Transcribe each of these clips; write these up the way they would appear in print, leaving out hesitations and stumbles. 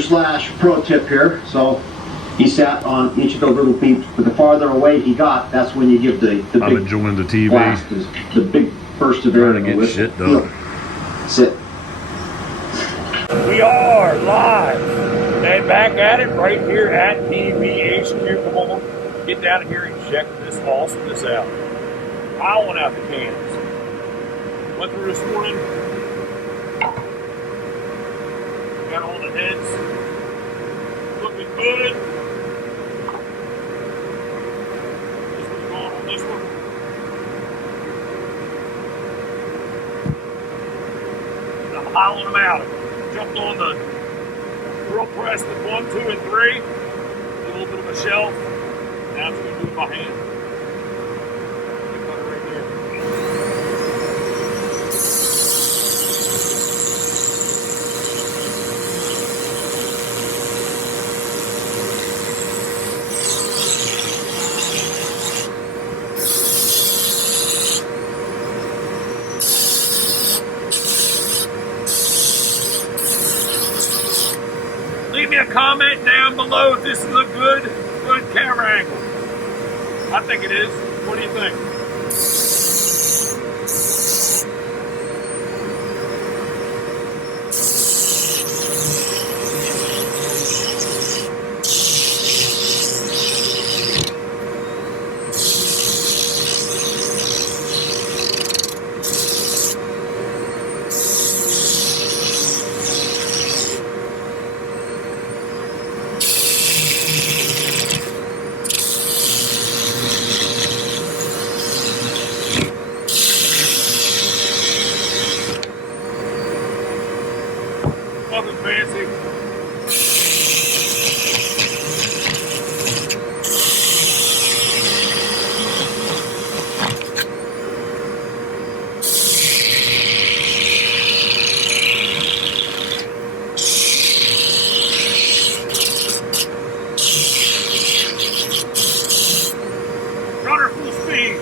slash pro tip here. So he sat on each of the little beeps, but the farther away he got, that's when you give the I'm big enjoying the TV. blast, the big burst of air. Trying to get shit done. Sit. We are live and back at it right here at TVHQ. Come on, get down here and check this awesomeness out. I want out the cans. Went through this morning. Got all the heads looking good. This one's going on this one. And I'm piling them out. Jumped on the drill press with 1, 2, and 3. A little bit of a shelf. Now it's going to do it by hand. Right there. Leave me a comment down below if this is a good camera angle. I think it is. What do you think? Nothing fancy. Runner full speed.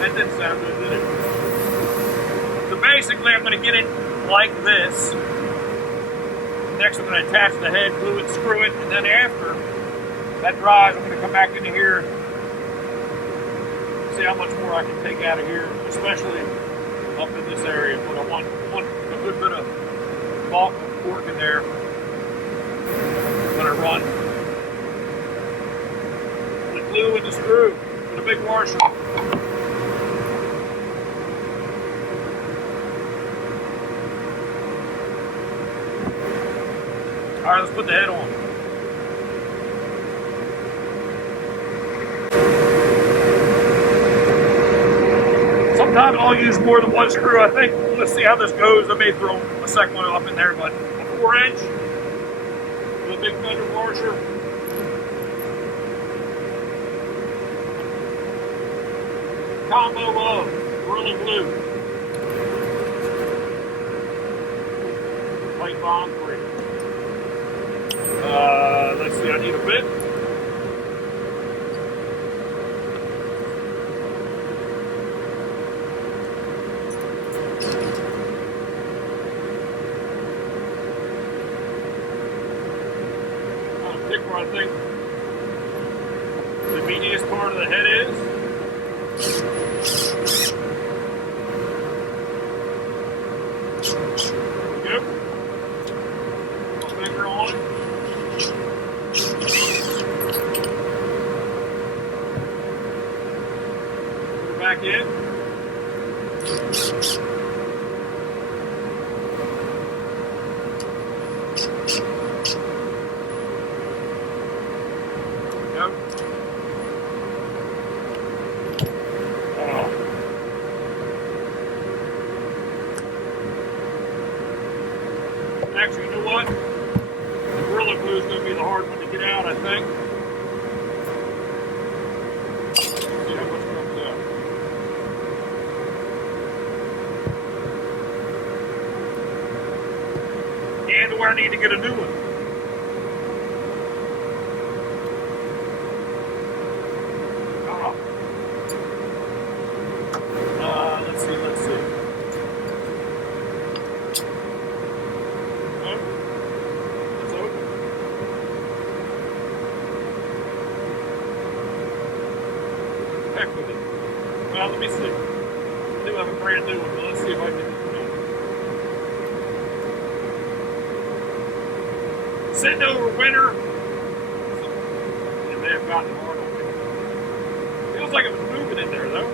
That didn't sound good, did it? So basically, I'm going to get it like this. Next, I'm going to attach the head, glue it, screw it, and then after that dries, I'm going to come back into here, see how much more I can take out of here, especially up in this area. But I want a good bit of bulk of cork in there when I run the glue and the screw with a big washer. All right, let's put the head on. Sometimes I'll use more than one screw. I think, let's see how this goes. I may throw a second one up in there, but a 4-inch with a big fender washer. Combo of Gorilla Glue, white bond 3. Let's see, I need a bit. I'll pick where I think the meatiest part of the head is. Good. Put my finger on it. Put it back in. Go. Actually, you know what? The Gorilla Glue is going to be the hard one to get out, I think. Let's see how much comes out. And where I need to get a new one. Let's see. Let's open. Heck with it. Well, let me see. I do have a brand new one, but let's see if I can get it. Sitting over winter. It may have gotten hard on me. Feels like it was moving in there, though.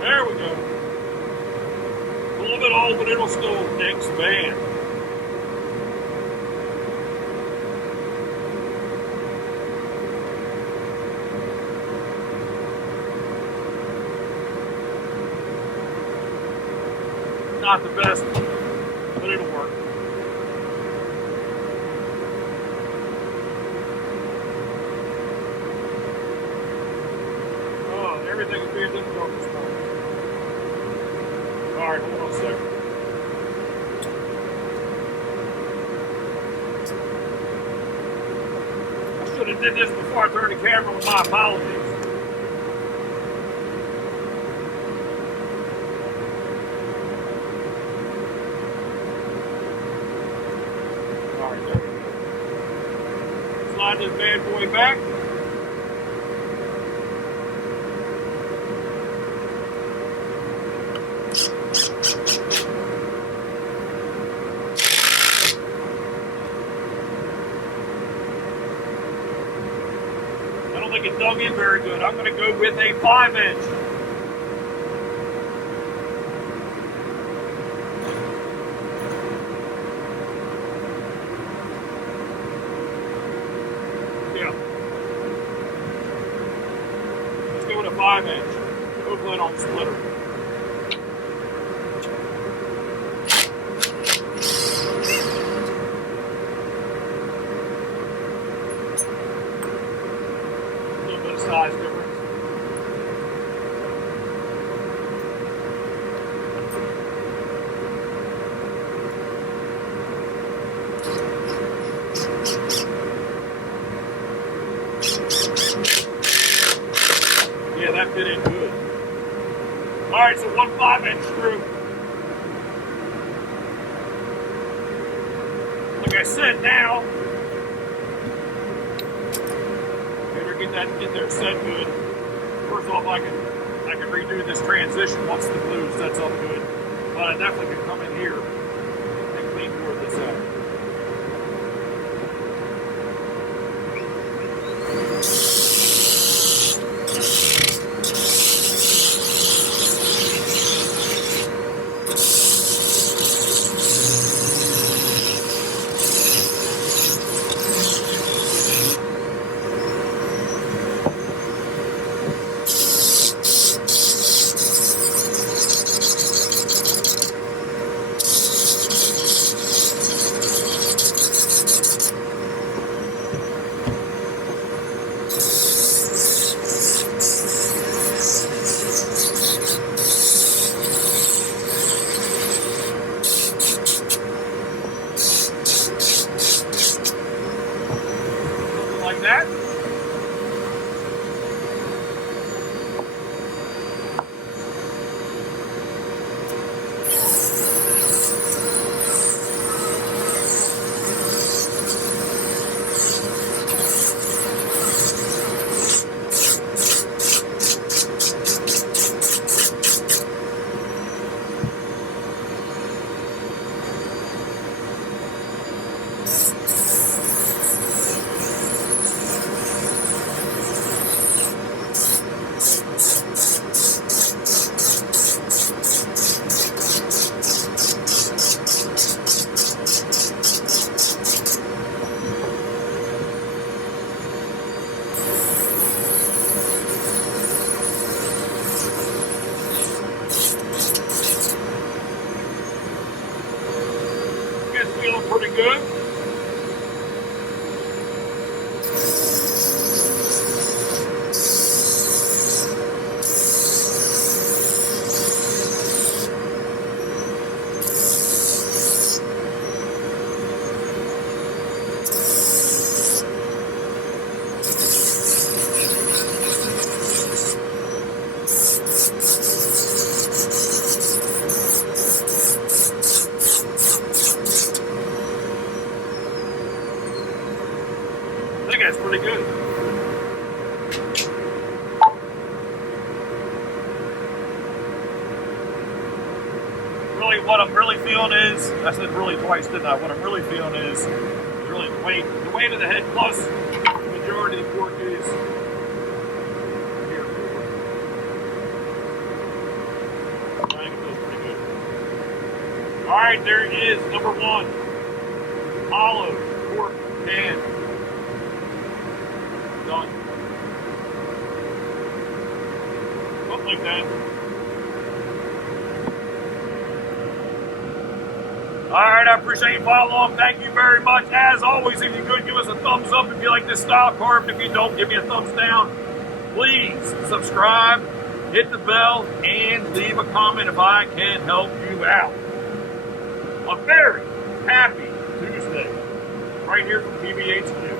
There we go. A little bit old, but it'll still expand. Not the best, but it'll work. Oh, everything is being difficult this morning. All right, hold on a second. I should have did this before I turned the camera on. My apologies. All right, there we go. Slide this bad boy back. It dug in very good. I'm going to go with a 5-inch. Yeah. Let's go with a 5-inch. Hopefully I don't split her. Size difference. Yeah, that fit in good. All right, so 1 5-inch screw. Like I said, now get there set good. First off, I can redo this transition once the glue sets up good. But I definitely can come in here and clean more of this out. like that. Feeling pretty good. I think that's pretty good. Really, what I'm really feeling is, I said really twice, didn't I? What I'm really feeling is really the weight of the head plus the majority of the cork is here. I think it feels pretty good. All right, there is number one, hollow cork can. Done. Something like that. Alright, I appreciate you following along. Thank you very much. As always, if you could give us a thumbs up if you like this style carved. If you don't, give me a thumbs down. Please subscribe, hit the bell, and leave a comment if I can help you out. A very happy Tuesday. Right here from PBHQ.